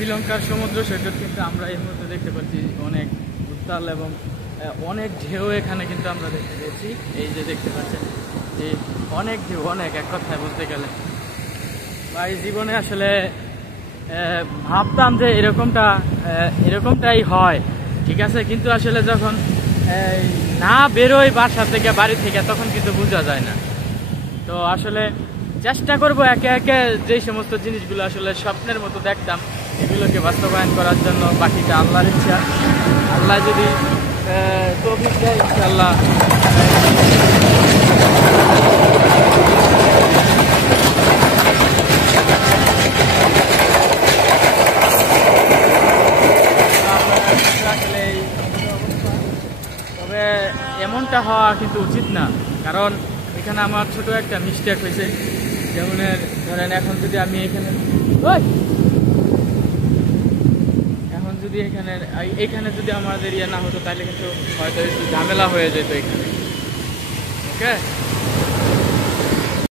শ্রীলঙ্কার সমুদ্র সৈকত কিন্তু আমরা এই মুহূর্তে দেখতে পাচ্ছি অনেক উত্তাল এবং অনেক ঢেউ এখানে কিন্তু আমরা দেখতে পেয়েছি। এই যে দেখতে পাচ্ছেন যে অনেক ঢেউ, অনেক, এক কথায় বলতে গেলে ভাই জীবনে আসলে ভাবতাম যে এরকমটাই হয়, ঠিক আছে, কিন্তু আসলে যখন না বেরোয় বাসা থেকে, বাড়ি থেকে, তখন কিন্তু বোঝা যায় না। তো আসলে চেষ্টা করব একে একে যেই সমস্ত জিনিসগুলো আসলে স্বপ্নের মতো দেখতাম এগুলোকে বাস্তবায়ন করার জন্য। বাকিটা আল্লাহর ইচ্ছা, আল্লাহ যদি তৌফিক দেয় ইনশাআল্লাহ। তবে এমনটা হওয়া কিন্তু উচিত না, কারণ এখানে আমার ছোট একটা মিস্টেক হয়েছে। যেমন ধরেন এখন যদি আমি এখানে যদি আমাদের ইয়ে না হতো তাহলে কিন্তু হয়তো একটু ঝামেলা হয়ে যেত এখানে। ওকে।